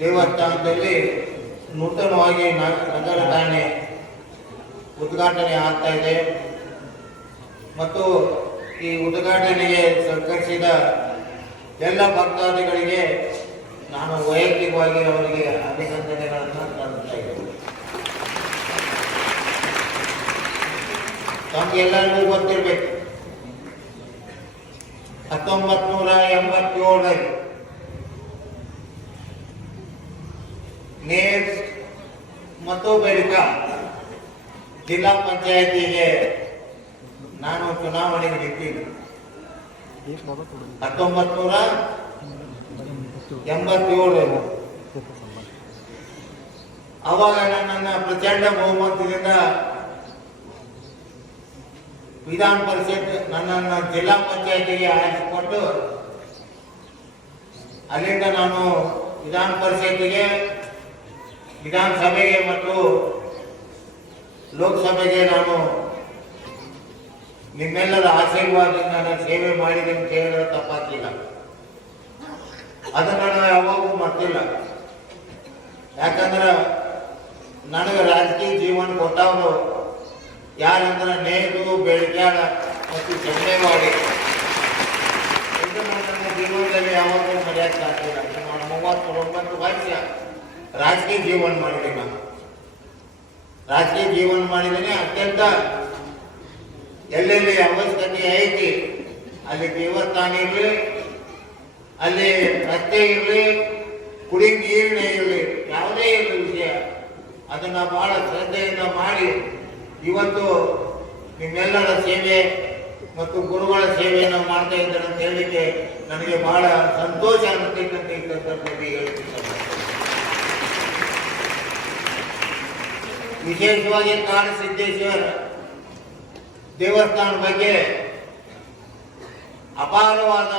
ದೇವಸ್ಥಾನದಲ್ಲಿ ನೂತನವಾಗಿ ನಗರ ಠಾಣೆ ಉದ್ಘಾಟನೆ ಆಗ್ತಾ ಇದೆ ಮತ್ತು ಈ ಉದ್ಘಾಟನೆಗೆ ಸಹಕರಿಸಿದ ಎಲ್ಲ ಭಕ್ತಾದಿಗಳಿಗೆ ನಾನು ವೈಯಕ್ತಿಕವಾಗಿ ಅವರಿಗೆ ಅಭಿನಂದನೆಗಳನ್ನು ಸಲ್ಲಿಸ್ತಾ ಇದ್ದೇನೆ. ತಮಗೆಲ್ಲರಿಗೂ ಗೊತ್ತಿರಬೇಕು, 1987ರಲ್ಲಿ ನೇರ್ ಮತ್ತು ಬೆಳಕಾ ಜಿಲ್ಲಾ ಪಂಚಾಯತಿಗೆ ನಾನು ಚುನಾವಣೆಗೆ ನಿಂತಿದ್ದೆ. 1987 ಅವಾಗ ನನ್ನನ್ನು ಪ್ರಚಂಡ ಬಹುಮತದಿಂದ ವಿಧಾನ ಪರಿಷತ್ ನನ್ನನ್ನು ಜಿಲ್ಲಾ ಪಂಚಾಯತಿಗೆ ಆಯ್ದುಕೊಂಡು ಅಲ್ಲಿಂದ ನಾನು ವಿಧಾನ ಪರಿಷತ್ತಿಗೆ, ವಿಧಾನಸಭೆಗೆ ಮತ್ತು ಲೋಕಸಭೆಗೆ ನಾನು ನಿಮ್ಮೆಲ್ಲರ ಆಶೀರ್ವಾದದಿಂದ ನಾನು ಸೇವೆ ಮಾಡಿದೆ ಅಂತ ಹೇಳಿದ್ರೆ ತಪ್ಪಾಗಿಲ್ಲ. ಅದನ್ನು ನಾನು ಯಾವಾಗೂ ಮರ್ತಿಲ್ಲ. ಯಾಕಂದ್ರೆ ನನಗೆ ರಾಜಕೀಯ ಜೀವನ ಕೊಟ್ಟವರು ಯಾರಂದ್ರೆ ನೇರು, ಬೆಳಗ್ಯಾಳ ಮತ್ತು ಚಂದೇವಾಡಿ. ಇದು ನನ್ನ ಜೀವನದಲ್ಲಿ ಯಾವಾಗಲೂ ಮರ್ಯಾದೆ ಸಾಕಿಲ್ಲ. ನಾನು 39 ವರ್ಷ ರಾಜಕೀಯ ಜೀವನ ಮಾಡಿದ್ದೀನಿ. ನಾನು ರಾಜಕೀಯ ಜೀವನ ಮಾಡಿದ್ದೀನಿ. ಅತ್ಯಂತ ಎಲ್ಲೆಲ್ಲಿ ಅವಶ್ಯಕತೆ ಐತಿ ಅಲ್ಲಿ ದೇವಸ್ಥಾನ ಇರಲಿ, ಅಲ್ಲಿ ರಸ್ತೆ ಇರಲಿ, ಕುಡಿ ನೀರಿನ ಇರಲಿ, ಯಾವುದೇ ಇರಲಿ ವಿಷಯ ಅದನ್ನ ಬಹಳ ಶ್ರದ್ಧೆಯಿಂದ ಮಾಡಿ ಇವತ್ತು ನಿಮ್ಮೆಲ್ಲರ ಸೇವೆ ಮತ್ತು ಗುರುಗಳ ಸೇವೆಯನ್ನು ಮಾಡ್ತಾ ಇದ್ದಾರೆ ಅಂತ ಹೇಳಲಿಕ್ಕೆ ನನಗೆ ಬಹಳ ಸಂತೋಷ ಅನ್ನತಕ್ಕಂಥ ಈ ಸಂದರ್ಭದಲ್ಲಿ ಹೇಳ್ತಿದ್ದಾರೆ. ವಿಶೇಷವಾಗಿ ಕಾಡಸಿದ್ದೇಶ್ವರ ದೇವಸ್ಥಾನ ಬಗ್ಗೆ ಅಪಾರವಾದ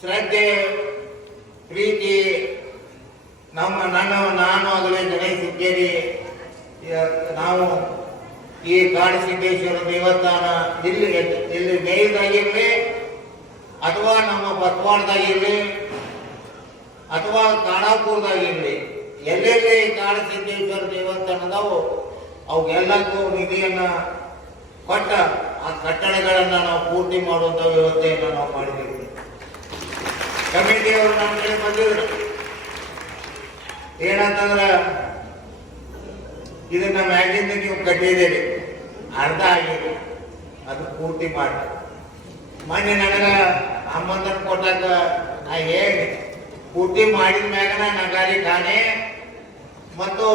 ಶ್ರದ್ಧೆ, ಪ್ರೀತಿ ನಾನು ಆಗಲೇ ಗಣೇಶ್ ಹುಕ್ಕೇರಿ ನಾವು ಈ ಕಾಡಸಿದ್ದೇಶ್ವರ ದೇವಸ್ಥಾನ ಇಲ್ಲಿ ಮೇಲ್ದಾಗಿರ್ಲಿ ಅಥವಾ ನಮ್ಮ ಬಸವಾಡದಾಗಿರ್ಲಿ ಅಥವಾ ಖಾನಾಪುರದಾಗಿರ್ಲಿ, ಎಲ್ಲೆಲ್ಲಿ ಕಾಡಸಿದ್ದೇಶ್ವರ ದೇವಸ್ಥಾನದವು ಅವೆಲ್ಲಕ್ಕೂ ನಿಧಿಯನ್ನ ಕೊಟ್ಟ ಆ ಕಟ್ಟಡಗಳನ್ನ ನಾವು ಪೂರ್ತಿ ಮಾಡುವಂತ ವ್ಯವಸ್ಥೆಯನ್ನು ನಾವು ಮಾಡಿದ್ದೀವಿ. ಕಮಿಟಿಯವರು ನಮ್ಮ ಕಡೆ ಬಂದಿದ್ರು. ಏನಂತಂದ್ರ ಇದನ್ನ ಮ್ಯಾಗಿಂದ ನೀವು ಕಟ್ಟಿದ್ದೀರಿ, ಅರ್ಧ ಆಗಿದೆ, ಅದು ಪೂರ್ತಿ ಮಾಡಿ. ಮೊನ್ನೆ ನನಗ ಅಮ್ಮಂದನ ಕೊಟ್ಟಾಗ ನಾ ಹೇಳಿ ಪೂರ್ತಿ ಮಾಡಿದ ಮ್ಯಾಗನ ನಗಾರಿ ಖಾನೆ ಮತ್ತು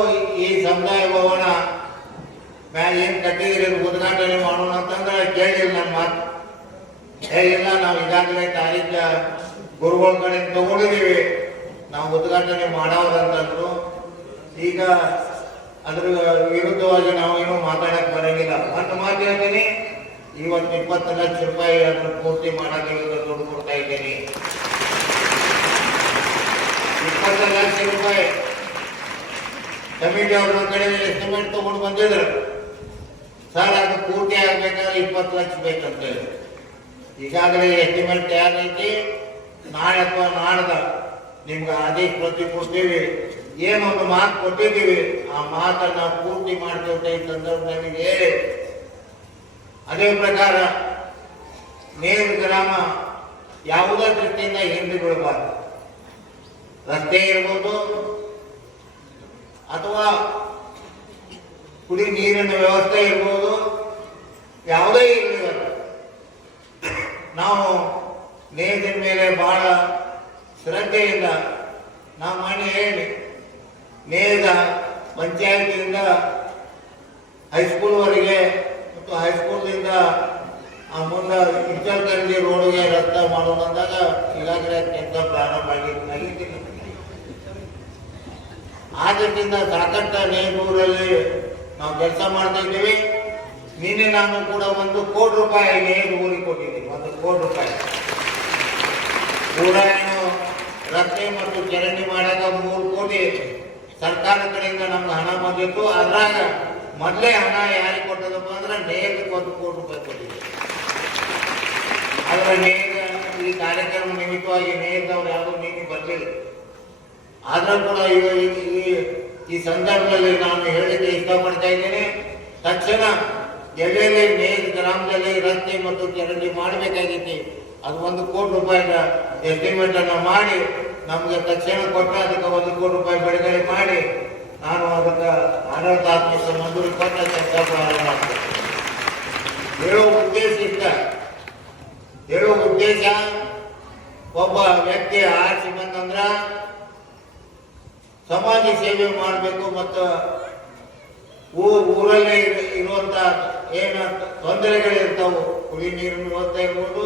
ಈ ಸಮುದಾಯ ಭವನ ಮ್ಯಾಗ ಏನ್ ಕಟ್ಟಿದ್ರಿ ಉದ್ಘಾಟನೆ ಮಾಡೋಣ ಅಂತಂದ್ರೆ ಕೇಳಿಲ್ಲ ನನ್ನ ಮಾತು. ಇಲ್ಲ, ನಾವು ಈಗಾಗಲೇ ತಾರೀಖ ಗುರುಗಳ ಕಡೆ ತಗೊಂಡಿದ್ದೀವಿ, ನಾವು ಉದ್ಘಾಟನೆ ಮಾಡೋದಂತಂದ್ರು. ಈಗ ಅದ್ರ ವಿರುದ್ಧವಾಗಿ ನಾವು ಏನೂ ಮಾತಾಡಕ್ ಬರಂಗಿಲ್ಲ. ಒಂದು ಮಾತು ಹೇಳ್ತೀನಿ, ಇವತ್ತು 20 ಲಕ್ಷ ರೂಪಾಯಿ ಅದನ್ನು ಪೂರ್ತಿ ಮಾಡಕ್ಕೆ ದುಡ್ಡು ಕೊಡ್ತಾ ಇದ್ದೀನಿ. 20 ಲಕ್ಷ ರೂಪಾಯಿ ಕಮಿಟಿ ಅವ್ರ ಕಡೆ ಎಸ್ಟಿಮೇಟ್ ತಗೊಂಡು ಬಂದಿದ್ರು. ಸರ್, ಅದು ಪೂರ್ತಿ ಆಗ್ಬೇಕಾದ್ರೆ 20 ಲಕ್ಷ ಬೇಕಂತ ಹೇಳಿ ಈಗಾಗಲೇ ಎಸ್ಟಿಮೇಟ್ ತಯಾರೈತಿ. ನಾಳೆ ಅಥವಾ ನಾಡ್ದ ನಿಮ್ಗೆ ಆದೇಶ ಪ್ರತಿ ಕೊಡ್ತೀವಿ. ಏನೊಂದು ಮಾತು ಕೊಟ್ಟಿದ್ದೀವಿ, ಆ ಮಾತನ್ನ ಪೂರ್ತಿ ಮಾಡ್ತೇವೆ ಈ ಸಂದರ್ಭದಲ್ಲಿ ಹೇಳಿ. ಅದೇ ಪ್ರಕಾರ ನೇರ ಗ್ರಾಮ ಯಾವುದೇ ದೃಷ್ಟಿಯಿಂದ ಹಿಂದೆ ಬೀಳಬಾರ್ದು. ರಸ್ತೆ ಇರ್ಬೋದು ಅಥವಾ ಕುಡಿ ನೀರಿನ ವ್ಯವಸ್ಥೆ ಇರ್ಬೋದು, ಯಾವುದೇ ಇರಲಿ, ನಾವು ನೇರಿನ ಮೇಲೆ ಬಹಳ ಶ್ರದ್ಧೆಯಿಂದ ನಾವು ಮಾಡಿ ಹೇಳಿ ನೇರ ಪಂಚಾಯತಿಯಿಂದ ಹೈಸ್ಕೂಲ್ವರೆಗೆ ಮತ್ತು ಹೈಸ್ಕೂಲ್ನಿಂದ ಮುಂದೆ ಇಚ್ಚಲ್ಕರಂಜಿ ರೋಡ್ಗೆ ರಸ್ತೆ ಮಾಡೋದಂದಾಗ ಈಗಾಗಲೇ ಕೆಲಸ ಪ್ರಾರಂಭ ಆಗಿದ್ದೀನಿ. ಆ ದೃಷ್ಟಿಯಿಂದ ಸಾಕಷ್ಟು ನೇರೂರಲ್ಲಿ ನಾವು ಕೆಲಸ ಮಾಡ್ತಾ ಇದ್ದೀವಿ. ನಿನ್ನೆ ನಾನು ಕೂಡ 1 ಕೋಟಿ ರೂಪಾಯಿ ನೇರು ಊರಿಗೆ ಕೊಟ್ಟಿದ್ದೀನಿ. 1 ಕೋಟಿ ರೂಪಾಯಿ ಪೂರ ಏನು ರಸ್ತೆ ಮತ್ತು ಚರಂಡಿ ಮಾಡಾಕ 3 ಕೋಟಿ ಸರ್ಕಾರ ಕಡೆಯಿಂದ ನಮ್ಗೆ ಹಣ ಬಂದಿತ್ತು. ಅದ್ರಾಗ ಮೊದಲೇ ಹಣ ಯಾರಿಗೆ ಕೊಟ್ಟದಪ್ಪ ಅಂದ್ರೆ ನೇರಕ್ಕೆ 1 ಕೋಟಿ ರೂಪಾಯಿ ಕೊಟ್ಟಿದ್ದೀವಿ. ಅದರ ನೇರ ಈ ಕಾರ್ಯಕ್ರಮ ನಿಮಿತ್ತವಾಗಿ ನೇರದವ್ರು ಯಾವುದೂ ನೀತಿ ಬರಲಿಲ್ಲ. ಆದರೂ ಕೂಡ ಈ ಸಂದರ್ಭದಲ್ಲಿ ನಾನು ಹೇಳಿಕೆ ಇಷ್ಟಪಡ್ತಾ ಇದ್ದೇನೆ. ತಕ್ಷಣ ಎಲ್ಲೆಲ್ಲಿ ನೇಜ್ ಗ್ರಾಮದಲ್ಲಿ ರಸ್ತೆ ಮತ್ತು ಚರಂಡಿ ಮಾಡಬೇಕಾಗಿತ್ತು, ಅದು 1 ಕೋಟಿ ರೂಪಾಯಿನ ಎಸ್ಟಿಮೇಟ್ ಅನ್ನು ಮಾಡಿ ನಮಗೆ ತಕ್ಷಣ ಕೊಟ್ಟು ಅದಕ್ಕೆ 1 ಕೋಟಿ ರೂಪಾಯಿ ಬಿಡುಗಡೆ ಮಾಡಿ ನಾನು ಅದಕ್ಕೆ ಆಡಳಿತಾತ್ಮಕ ಮಂಜೂರಿ ಕೊಟ್ಟ ಕೆಲಸ ಪ್ರಾರಂಭ ಮಾಡ್ತೇನೆ. ಹೇಳುವ ಉದ್ದೇಶ ಒಬ್ಬ ವ್ಯಕ್ತಿ ಆರಿಸಿ ಬಂದಂದ್ರ ಸಮಾಜ ಸೇವೆ ಮಾಡಬೇಕು ಮತ್ತು ಊರಲ್ಲೇ ಇರುವಂತ ಏನು ತೊಂದರೆಗಳಿರ್ತಾವು, ಕುಡಿ ನೀರಿನ ವ್ಯವಸ್ಥೆ ಇರ್ಬೋದು,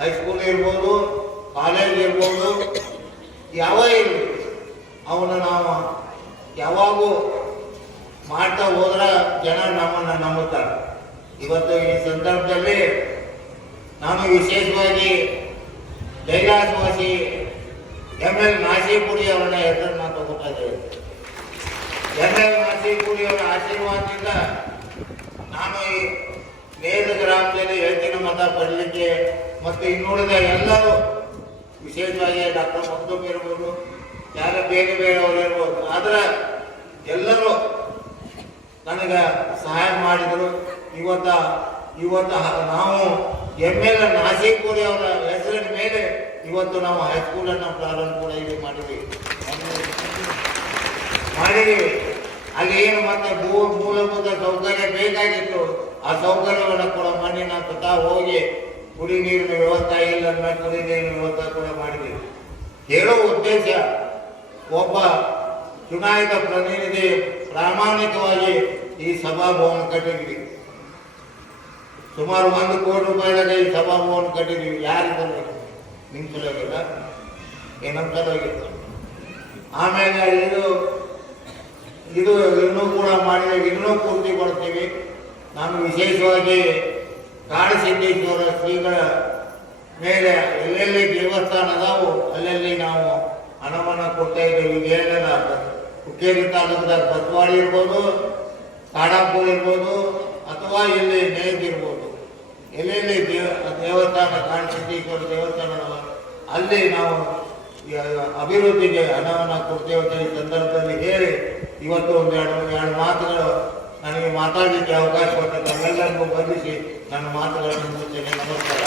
ಹೈಸ್ಕೂಲ್ ಇರ್ಬೋದು, ಕಾಲೇಜ್ ಇರ್ಬೋದು, ಯಾವ ಇರಲಿ ಅವನ್ನ ನಾವು ಯಾವಾಗೂ ಮಾಡ್ತಾ ಹೋದ್ರ ಜನ ನಮ್ಮನ್ನು ನಂಬುತ್ತಾರೆ. ಇವತ್ತು ಈ ಸಂದರ್ಭದಲ್ಲಿ ನಾನು ವಿಶೇಷವಾಗಿ ಕೈಲಾಸವಾಸಿ ML ನಾಶಿಪುರಿ ಅವರ ಹೆಸರನ್ನ ತಗೋತಾ ಇದ್ದೇವೆ. ML ನಾಶಿಪುರಿ ಅವರ ಆಶೀರ್ವಾದದಿಂದ ನಾನು ಈ ನೇದ ಗ್ರಾಮದಲ್ಲಿ ಹೆಚ್ಚಿನ ಮತ ಪಡಲಿಕ್ಕೆ ಮತ್ತು ಇನ್ನುಳಿದ ಎಲ್ಲರೂ ವಿಶೇಷವಾಗಿ ಡಾಕ್ಟರ್ ಮಕ್ದೂಮ್ ಇರ್ಬೋದು, ಯಾರು ಬೇರೆಯವರು ಇರ್ಬೋದು, ಆದ್ರೆ ಎಲ್ಲರೂ ನನಗೆ ಸಹಾಯ ಮಾಡಿದರು. ಇವತ್ತು ನಾವು ML ನಾಶಿಪುರಿ ಅವರ ಹೆಸರಿನ ಮೇಲೆ ಇವತ್ತು ನಾವು ಹೈಸ್ಕೂಲನ್ನು ಪ್ರಾರಂಭ ಕೂಡ ಇಲ್ಲಿ ಮಾಡಿದ್ದೀವಿ. ಅಲ್ಲಿ ಏನು ಮತ್ತೆ ಮೂಲಭೂತ ಸೌಕರ್ಯ ಬೇಕಾಗಿತ್ತು, ಆ ಸೌಕರ್ಯವನ್ನು ಕೂಡ ಮಣ್ಣಿನ ತತಾ ಹೋಗಿ ಕುಡಿ ನೀರಿನ ವ್ಯವಸ್ಥೆ ಇಲ್ಲ, ಕುಡಿ ನೀರಿನ ವ್ಯವಸ್ಥೆ ಕೂಡ ಮಾಡಿದ್ದೀವಿ. ಹೇಳುವ ಉದ್ದೇಶ, ಒಬ್ಬ ಚುನಾಯಿತ ಪ್ರತಿನಿಧಿ ಪ್ರಾಮಾಣಿಕವಾಗಿ ಈ ಸಭಾಭವನ ಕಟ್ಟಿದ್ವಿ. ಸುಮಾರು 1 ಕೋಟಿ ರೂಪಾಯಿದಾಗ ಈ ಸಭಾಭವನ ಕಟ್ಟಿದ್ವಿ. ಯಾರಿಗೆ ಬಂದಿಲ್ಲ, ನಿಮ್ಮ ಸಲುವಾಗಿಲ್ಲ, ಏನಂತ ಹೋಗಿತ್ತು. ಆಮೇಲೆ ಇದು ಇನ್ನೂ ಕೂಡ ಮಾಡಿದ್ರೆ ಇನ್ನೂ ಪೂರ್ತಿ ಕೊಡ್ತೀವಿ. ನಾನು ವಿಶೇಷವಾಗಿ ಕಾಡಸಿದ್ದೇಶ್ವರ ಶ್ರೀಗಳ ಮೇಲೆ ಎಲ್ಲೆಲ್ಲಿ ದೇವಸ್ಥಾನ ಅದಾವು ಅಲ್ಲೆಲ್ಲಿ ನಾವು ಹಣವನ್ನು ಕೊಡ್ತಾ ಇದ್ದೀವಿ. ಏನೆಲ್ಲ ಹುಕ್ಕೇರಿ ತಾಲೂಕದಾಗ ಬಸವಾಡಿ ಇರ್ಬೋದು, ಕಾಡಾಪುರ ಇರ್ಬೋದು, ಅಥವಾ ಇಲ್ಲಿ ನೇಜ್ ಇರ್ಬೋದು, ಎಲ್ಲೆಲ್ಲಿ ದೇವಸ್ಥಾನ ಕಾಡಸಿದ್ದೇಶ್ವರ ದೇವಸ್ಥಾನ ಅಲ್ಲಿ ನಾವು ಅಭಿವೃದ್ಧಿಗೆ ಹಣವನ್ನು ಕೊಡ್ತೇವೆ ಅಂತ ಈ ಸಂದರ್ಭದಲ್ಲಿ ಹೇಳಿ ಇವತ್ತು ಎರಡು ಮಾತುಗಳು ನನಗೆ ಮಾತಾಡಲಿಕ್ಕೆ ಅವಕಾಶ ಕೊಟ್ಟ ತಮ್ಮೆಲ್ಲರಿಗೂ ಬಂಧಿಸಿ ನನ್ನ ಮಾತುಗಳನ್ನು ಮುಗಿಸ್ತೇನೆ. ನಮಸ್ಕಾರ.